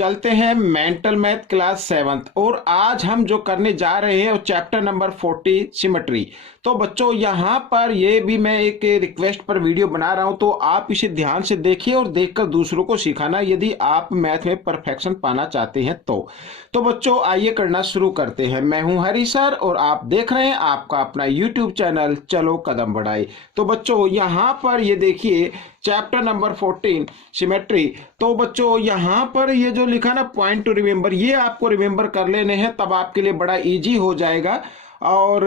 चलते हैं mental math class 7th और आज हम जो करने जा रहे हैं वो चैप्टर नंबर 40 सिमेट्री। तो बच्चों यहाँ पर ये भी मैं एक रिक्वेस्ट पर वीडियो बना रहा हूँ, तो आप इसे ध्यान से देखिए और देखकर दूसरों को सिखाना यदि आप मैथ में परफेक्शन पाना चाहते हैं तो बच्चों आइए करना शुरू करते हैं। मैं हूँ हरी सर और आप देख रहे हैं आपका अपना यूट्यूब चैनल चलो कदम बढ़ाए। तो बच्चों यहाँ पर ये देखिए चैप्टर नंबर 14 सिमेट्री। तो बच्चों यहाँ पर ये जो लिखा ना पॉइंट टू रिमेंबर, ये आपको रिमेंबर कर लेने हैं, तब आपके लिए बड़ा इजी हो जाएगा और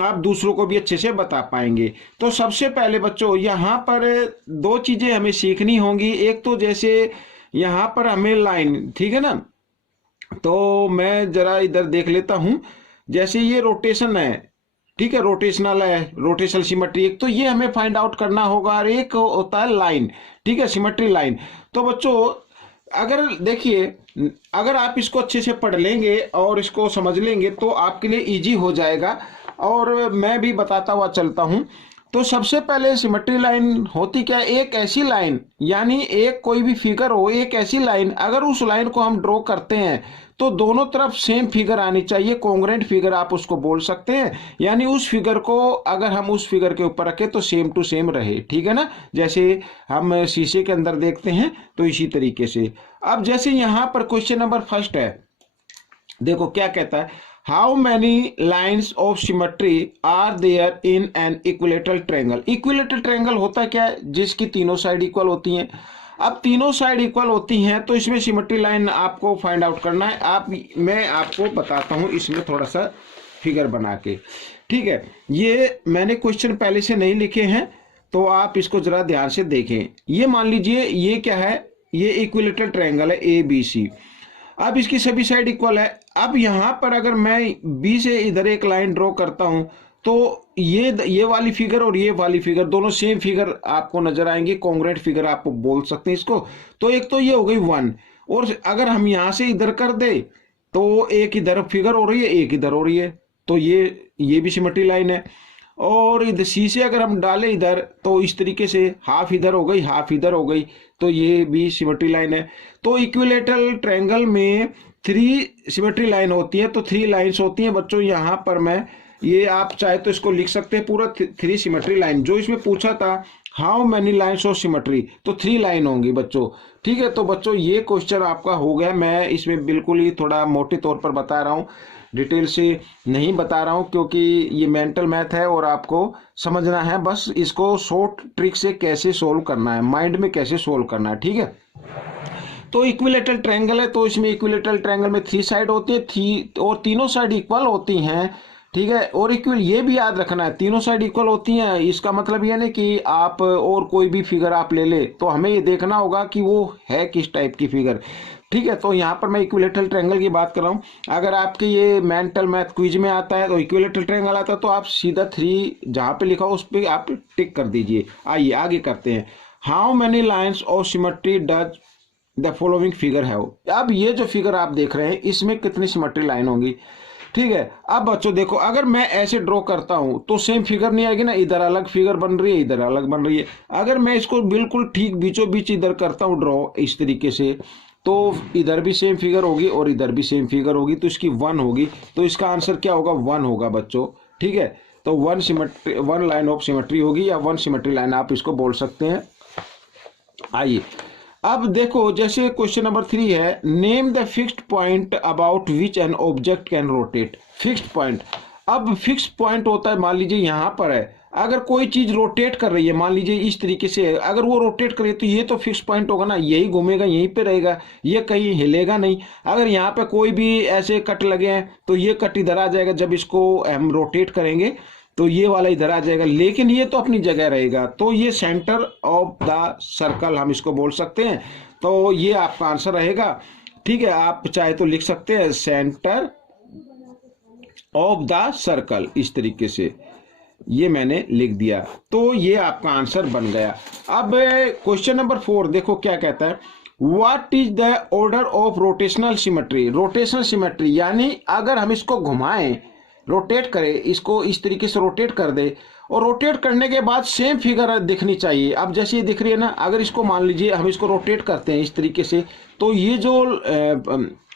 आप दूसरों को भी अच्छे से बता पाएंगे। तो सबसे पहले बच्चों यहाँ पर दो चीजें हमें सीखनी होंगी। एक तो जैसे यहाँ पर हमें लाइन, ठीक है ना, तो मैं जरा इधर देख लेता हूं। जैसे ये रोटेशन है, ठीक है, रोटेशनल है, रोटेशनल सिमेट्री, एक तो ये हमें फाइंड आउट करना होगा और एक होता है लाइन, ठीक है, सिमेट्री लाइन। तो बच्चों अगर देखिए, अगर आप इसको अच्छे से पढ़ लेंगे और इसको समझ लेंगे तो आपके लिए इजी हो जाएगा और मैं भी बताता हुआ चलता हूं। तो सबसे पहले सिमेट्री लाइन होती क्या है? एक ऐसी लाइन, यानी एक कोई भी फिगर हो, एक ऐसी लाइन, अगर उस लाइन को हम ड्रॉ करते हैं तो दोनों तरफ सेम फिगर आनी चाहिए, कॉन्ग्रुएंट फिगर आप उसको बोल सकते हैं। यानी उस फिगर को अगर हम उस फिगर के ऊपर रखें तो सेम टू सेम रहे, ठीक है ना, जैसे हम शीशे के अंदर देखते हैं तो इसी तरीके से। अब जैसे यहां पर क्वेश्चन नंबर फर्स्ट है, देखो क्या कहता है, how many lines of symmetry are there in an equilateral triangle. Equilateral triangle होता क्या है? जिसकी तीनों साइड इक्वल होती हैं। अब तीनों साइड इक्वल होती हैं तो इसमें सिमेट्री लाइन आपको फाइंड आउट करना है। मैं आपको बताता हूं इसमें थोड़ा सा फिगर बना के, ठीक है। ये मैंने क्वेश्चन पहले से नहीं लिखे हैं तो आप इसको जरा ध्यान से देखें। ये मान लीजिए ये क्या है, ये इक्विलेटरल ट्रायंगल है ABC। अब इसकी सभी साइड इक्वल है। अब यहां पर अगर मैं B से इधर एक लाइन ड्रॉ करता हूं तो ये वाली फिगर और ये वाली फिगर दोनों सेम फिगर आपको नजर आएंगे, कॉन्ग्रुएंट फिगर आप बोल सकते हैं इसको। तो एक तो ये हो गई 1, और अगर हम यहां से इधर कर दे तो एक इधर फिगर हो रही है, एक इधर हो रही है, तो ये भी सिमेट्री लाइन है। और इधर सी से अगर हम डालें इधर तो इस तरीके से हाफ इधर हो गई, हाफ इधर हो गई, तो ये भी सिमेट्री लाइन है। तो इक्विलेटरल ट्रायंगल में 3 सिमेट्री लाइन होती है, तो 3 लाइंस होती हैं बच्चों। यहाँ पर मैं ये आप चाहे तो इसको लिख सकते हैं पूरा 3 सिमेट्री लाइन। जो इसमें पूछा था how many lines of symmetry, तो 3 लाइन होंगी बच्चों, ठीक है। तो बच्चों ये क्वेश्चन आपका हो गया। मैं इसमें बिल्कुल ही थोड़ा मोटे तौर पर बता रहा हूँ, डिटेल से नहीं बता रहा हूँ, क्योंकि ये मेंटल मैथ है और आपको समझना है बस इसको शॉर्ट ट्रिक से कैसे सोल्व करना है, माइंड में कैसे सोल्व करना है, ठीक है। तो इक्विलेटरल ट्रायंगल है, तो इसमें इक्विलेटरल ट्रायंगल में 3 साइड होती है, 3 और तीनों साइड इक्वल होती हैं, ठीक है। और इक्वल ये भी याद रखना है, तीनों साइड इक्वल होती हैं। इसका मतलब ये नहीं कि आप और कोई भी फिगर आप ले ले, तो हमें ये देखना होगा कि वो है किस टाइप की फिगर, ठीक है। तो यहाँ पर मैं इक्विलेटरल ट्रायंगल की बात कर रहा हूँ। अगर आपके ये मेंटल मैथ क्विज में आता है तो इक्विलेटरल ट्रायंगल आता है तो आप सीधा 3 जहाँ पे लिखा हो उस पर आप टिक कर दीजिए। आइए आगे करते हैं। How many lines of symmetry does the following figure है। अब ये जो फिगर आप देख रहे हैं इसमें कितनी सिमेट्री लाइन होंगी, ठीक है। अब बच्चों देखो, अगर मैं ऐसे ड्रॉ करता हूं तो सेम फिगर नहीं आएगी ना, इधर अलग फिगर बन रही है, इधर अलग बन रही है। अगर मैं इसको बिल्कुल ठीक बीचों बीच इधर करता हूं ड्रॉ इस तरीके से, तो इधर भी सेम फिगर होगी और इधर भी सेम फिगर होगी, तो इसकी 1 होगी। तो इसका आंसर क्या होगा? 1 होगा बच्चों, ठीक है। तो 1 लाइन ऑफ सिमेट्री होगी या 1 सिमेट्री लाइन आप इसको बोल सकते हैं। आइए अब देखो, जैसे क्वेश्चन नंबर 3 है, name the fixed point about which an object can rotate. Fixed point, अब फिक्स्ड पॉइंट होता है, मान लीजिए यहां पर है, अगर कोई चीज रोटेट कर रही है, मान लीजिए इस तरीके से, अगर वो रोटेट करे तो ये तो फिक्स्ड पॉइंट होगा ना, यही घूमेगा, यहीं पे रहेगा, ये कहीं हिलेगा नहीं। अगर यहाँ पे कोई भी ऐसे कट लगे हैं तो ये कट इधर आ जाएगा, जब इसको हम रोटेट करेंगे तो ये वाला इधर आ जाएगा, लेकिन ये तो अपनी जगह रहेगा। तो ये सेंटर ऑफ द सर्कल हम इसको बोल सकते हैं। तो ये आपका आंसर रहेगा, ठीक है। आप चाहे तो लिख सकते हैं सेंटर ऑफ द सर्कल, इस तरीके से ये मैंने लिख दिया, तो ये आपका आंसर बन गया। अब क्वेश्चन नंबर 4 देखो क्या कहता है, what is the order of rotational symmetry. Rotational symmetry यानी अगर हम इसको घुमाएं, रोटेट करे, इसको इस तरीके से रोटेट कर दे और रोटेट करने के बाद सेम फिगर दिखनी चाहिए। अब जैसे ये दिख रही है ना, अगर इसको मान लीजिए हम इसको रोटेट करते हैं इस तरीके से, तो ये जो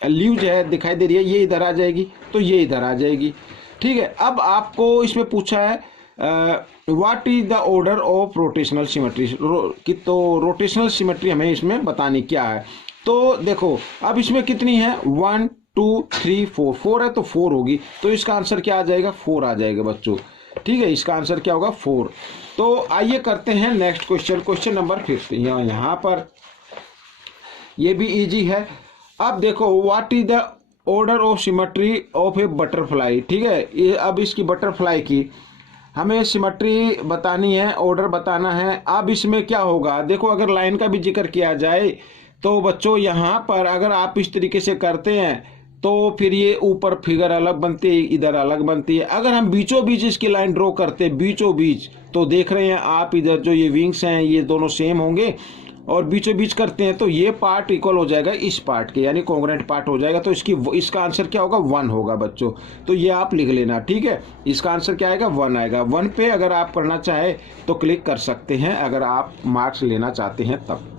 लीव्स है दिखाई दे रही है, ये इधर आ जाएगी, तो ये इधर आ जाएगी। ठीक है, अब आपको इसमें पूछा है what is the order of rotational symmetry, तो रोटेशनल सिमेट्री हमें इसमें बतानी क्या है। तो देखो अब इसमें कितनी है, 1 2 3 4, 4 है तो 4 होगी, तो इसका आंसर क्या आ जाएगा, 4 आ जाएगा बच्चों। ठीक है, इसका आंसर क्या होगा, 4। तो आइए करते हैं नेक्स्ट क्वेश्चन, क्वेश्चन नंबर 5। यहाँ पर ये भी इजी है। अब देखो what is the order of symmetry of A butterfly. ठीक है, ये अब इसकी बटरफ्लाई की हमें सिमेट्री बतानी है, ऑर्डर बताना है। अब इसमें क्या होगा, देखो अगर लाइन का भी जिक्र किया जाए तो बच्चों यहाँ पर अगर आप इस तरीके से करते हैं तो फिर ये ऊपर फिगर अलग बनती है, इधर अलग बनती है। अगर हम बीचों बीच इसकी लाइन ड्रॉ करते हैं, बीचों बीच, तो देख रहे हैं आप इधर जो ये विंग्स हैं ये दोनों सेम होंगे, और बीचों बीच करते हैं तो ये पार्ट इक्वल हो जाएगा इस पार्ट के, यानी कॉन्ग्रुएंट पार्ट हो जाएगा। तो इसका आंसर क्या होगा, 1 होगा बच्चों। तो ये आप लिख लेना। ठीक है, इसका आंसर क्या आएगा, 1 आएगा। 1 पे अगर आप करना चाहे तो क्लिक कर सकते हैं, अगर आप मार्क्स लेना चाहते हैं तब।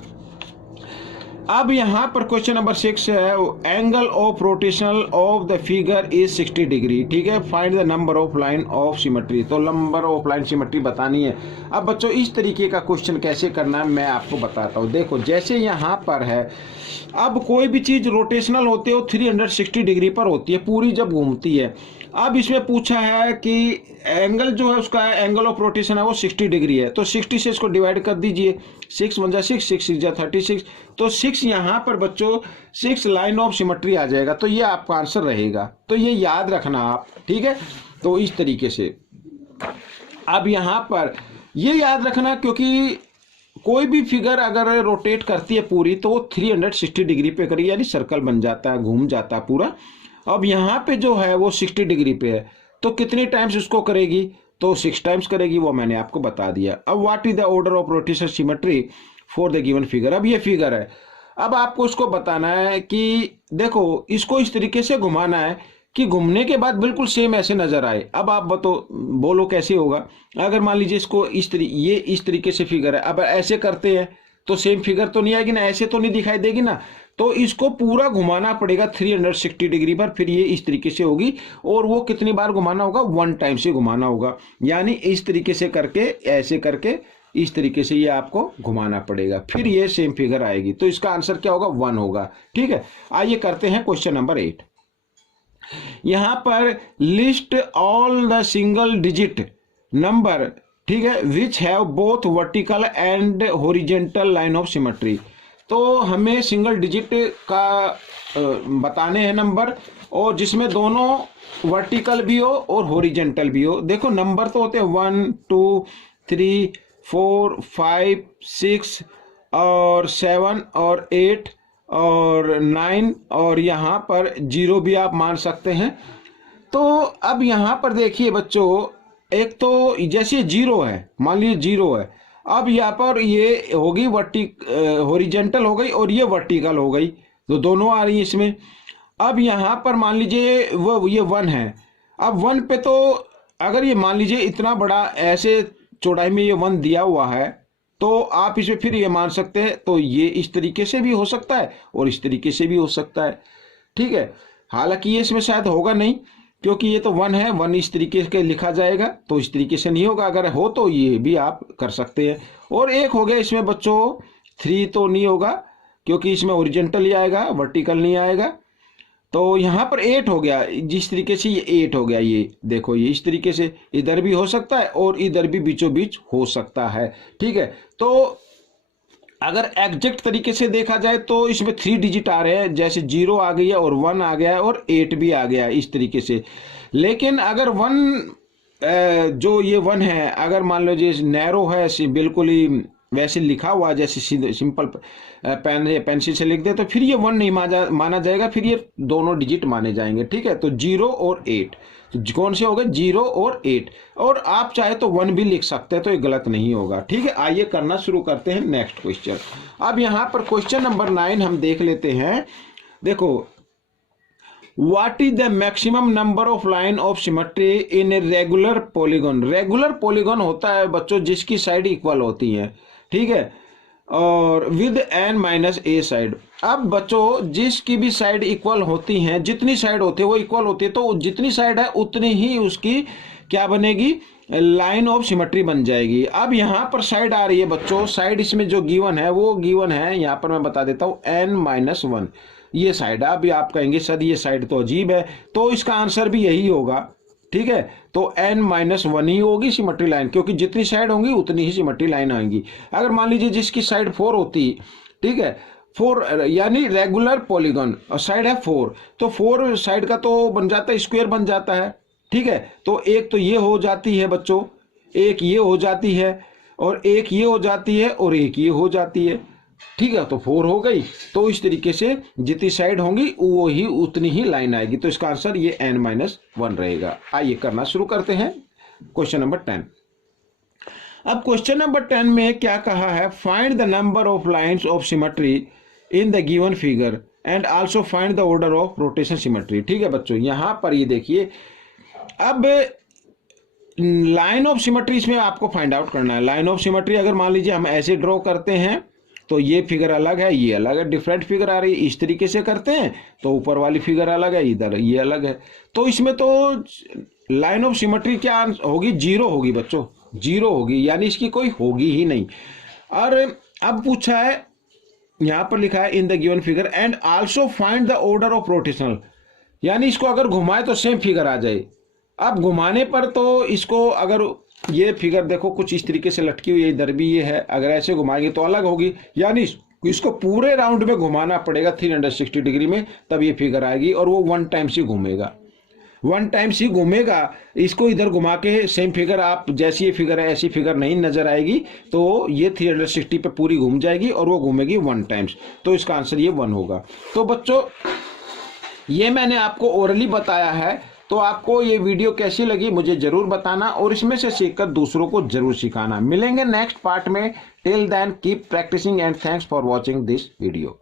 अब यहाँ पर क्वेश्चन नंबर 6 है, angle of rotational of the figure is 60 degree. ठीक है, find the number of line of symmetry, तो नंबर ऑफ लाइन सिमेट्री बतानी है। अब बच्चों इस तरीके का क्वेश्चन कैसे करना है मैं आपको बताता हूँ। देखो जैसे यहाँ पर है, अब कोई भी चीज रोटेशनल होती है वो 360 डिग्री पर होती है पूरी जब घूमती है। अब इसमें पूछा है कि एंगल जो है उसका एंगल ऑफ रोटेशन है वो 60 डिग्री है, तो 60 से इसको डिवाइड कर दीजिए, 6 1 जा 6, 6 6 जा 36, तो 6 यहाँ पर बच्चों 6 लाइन ऑफ सिमेट्री आ जाएगा। तो ये आपका आंसर रहेगा, तो ये याद रखना आप। ठीक है, तो इस तरीके से अब यहाँ पर ये याद रखना, क्योंकि कोई भी फिगर अगर रोटेट करती है पूरी तो वो 360 डिग्री पे करेगी, यानी सर्कल बन जाता है, घूम जाता है पूरा। अब यहाँ पे जो है वो 60 डिग्री पे है, तो कितनी टाइम्स उसको करेगी, तो 6 टाइम्स करेगी, वो मैंने आपको बता दिया। अब what is the order of rotation symmetry for the given figure. अब ये फिगर है, अब आपको इसको बताना है कि देखो इसको इस तरीके से घुमाना है कि घूमने के बाद बिल्कुल सेम ऐसे नजर आए। अब आप बोलो कैसे होगा। अगर मान लीजिए इसको ये इस तरीके से फिगर है, अब ऐसे करते हैं तो सेम फिगर तो नहीं आएगी ना, ऐसे तो नहीं दिखाई देगी ना, तो इसको पूरा घुमाना पड़ेगा 360 डिग्री पर, फिर ये इस तरीके से होगी। और वो कितनी बार घुमाना होगा, 1 टाइम से घुमाना होगा, यानी इस तरीके से करके, ऐसे करके इस तरीके से ये आपको घुमाना पड़ेगा, फिर ये सेम फिगर आएगी। तो इसका आंसर क्या होगा, 1 होगा। ठीक है, आइए करते हैं क्वेश्चन नंबर 8। यहां पर list all the single digit number, ठीक है, which have both vertical and horizontal line of symmetry. तो हमें सिंगल डिजिट का बताने हैं नंबर, और जिसमें दोनों वर्टिकल भी हो और हॉरिजॉन्टल भी हो। देखो नंबर तो होते हैं 1 2 3 4 5 6 और 7 और 8 और 9, और यहाँ पर 0 भी आप मान सकते हैं। तो अब यहाँ पर देखिए बच्चों, एक तो जैसे 0 है, मान लीजिए 0 है, अब यहाँ पर ये होगी हॉरिजॉन्टल हो गई और ये वर्टिकल हो गई, तो दोनों आ रही है इसमें। अब यहाँ पर मान लीजिए ये 1 है, अब 1 पे तो अगर ये मान लीजिए इतना बड़ा ऐसे चौड़ाई में ये 1 दिया हुआ है, तो आप इसमें फिर ये मान सकते हैं, तो ये इस तरीके से भी हो सकता है और इस तरीके से भी हो सकता है। ठीक है, हालांकि ये इसमें शायद होगा नहीं, क्योंकि ये तो 1 है, 1 इस तरीके से लिखा जाएगा, तो इस तरीके से नहीं होगा। अगर हो तो ये भी आप कर सकते हैं। और एक हो गया इसमें बच्चों 3 तो नहीं होगा, क्योंकि इसमें ओरिजेंटल ही आएगा, वर्टिकल नहीं आएगा। तो यहाँ पर 8 हो गया, जिस तरीके से ये 8 हो गया, ये देखो ये इस तरीके से इधर भी हो सकता है और इधर भी बीचों बीच हो सकता है। ठीक है, तो अगर एग्जैक्ट तरीके से देखा जाए तो इसमें 3 डिजिट आ रहे हैं, जैसे 0 आ गई है और 1 आ गया है और 8 भी आ गया है इस तरीके से। लेकिन अगर 1 जो ये 1 है, अगर मान लो जी नैरो है, बिल्कुल ही वैसे लिखा हुआ जैसे सिंपल पेंसिल से लिख दे, तो फिर ये 1 नहीं माना जाएगा, फिर ये दोनों डिजिट माने जाएंगे। ठीक है, तो 0 और 8, तो कौन से हो गए, 0 और 8, और आप चाहे तो 1 भी लिख सकते हैं, तो ये गलत नहीं होगा। ठीक है, आइए करना शुरू करते हैं नेक्स्ट क्वेश्चन। अब यहाँ पर क्वेश्चन नंबर 9 हम देख लेते हैं। देखो what is the maximum number of line of symmetry in a regular polygon. Regular polygon होता है बच्चों जिसकी साइड इक्वल होती है, ठीक है, और with n minus A side. अब बच्चों जिसकी भी साइड इक्वल होती हैं, जितनी साइड होती है वो इक्वल होती है, तो जितनी साइड है उतनी ही उसकी क्या बनेगी, लाइन ऑफ सिमेट्री बन जाएगी। अब यहाँ पर साइड आ रही है बच्चों, साइड इसमें जो गिवन है वो गिवन है, यहाँ पर मैं बता देता हूँ n-1 ये साइड है। अभी आप कहेंगे सर ये साइड तो अजीब है, तो इसका आंसर भी यही होगा, ठीक है। तो n-1 ही होगी सिमेट्री लाइन, क्योंकि जितनी साइड होंगी उतनी ही सिमेट्री लाइन आएंगी। अगर मान लीजिए जिसकी साइड 4 होती, ठीक है, 4 यानी रेगुलर पॉलीगॉन और साइड है 4, तो 4 साइड का तो बन जाता है, स्क्वायर बन जाता है, ठीक है। तो एक तो ये हो जाती है बच्चों, एक ये हो जाती है, और एक ये हो जाती है, और एक ये हो जाती है, ठीक है। तो 4 हो गई। तो इस तरीके से जितनी साइड होंगी वो ही उतनी ही लाइन आएगी। तो इसका आंसर ये n-1 रहेगा। आइए करना शुरू करते हैं क्वेश्चन नंबर 10। अब क्वेश्चन नंबर 10 में क्या कहा है, find the number of lines of symmetry in the given figure and also find the order of rotation symmetry. ठीक है बच्चों, यहां पर ये देखिए, अब लाइन ऑफ सिमेट्री इसमें आपको फाइंड आउट करना है। लाइन ऑफ सिमेट्री अगर मान लीजिए हम ऐसे ड्रॉ करते हैं तो ये फिगर अलग है, ये अलग है, डिफरेंट फिगर आ रही है, इस तरीके से करते हैं तो ऊपर वाली फिगर अलग है, इधर ये अलग है। तो इसमें तो लाइन ऑफ सिमेट्री क्या होगी, 0 होगी बच्चों, 0 होगी, यानी इसकी कोई होगी ही नहीं। और अब पूछा है, यहां पर लिखा है in the given figure and also find the order of rotational, यानी इसको अगर घुमाए तो सेम फिगर आ जाए। अब घुमाने पर तो इसको, अगर ये फिगर देखो कुछ इस तरीके से लटकी हुई है, इधर भी ये है, अगर ऐसे घुमाएंगे तो अलग होगी, यानी इसको पूरे राउंड में घुमाना पड़ेगा 360 डिग्री में, तब ये फिगर आएगी। और वो 1 टाइम्स ही घूमेगा, 1 टाइम्स ही घूमेगा। इसको इधर घुमा के सेम फिगर, आप जैसी ये फिगर है ऐसी फिगर नहीं नजर आएगी, तो ये 360 पे पूरी घूम जाएगी और वो घूमेगी 1 टाइम्स। तो इसका आंसर ये 1 होगा। तो बच्चों ये मैंने आपको ओरली बताया है, तो आपको ये वीडियो कैसी लगी मुझे जरूर बताना, और इसमें से सीखकर दूसरों को जरूर सिखाना। मिलेंगे नेक्स्ट पार्ट में। Till then keep practising and thanks for watching this video.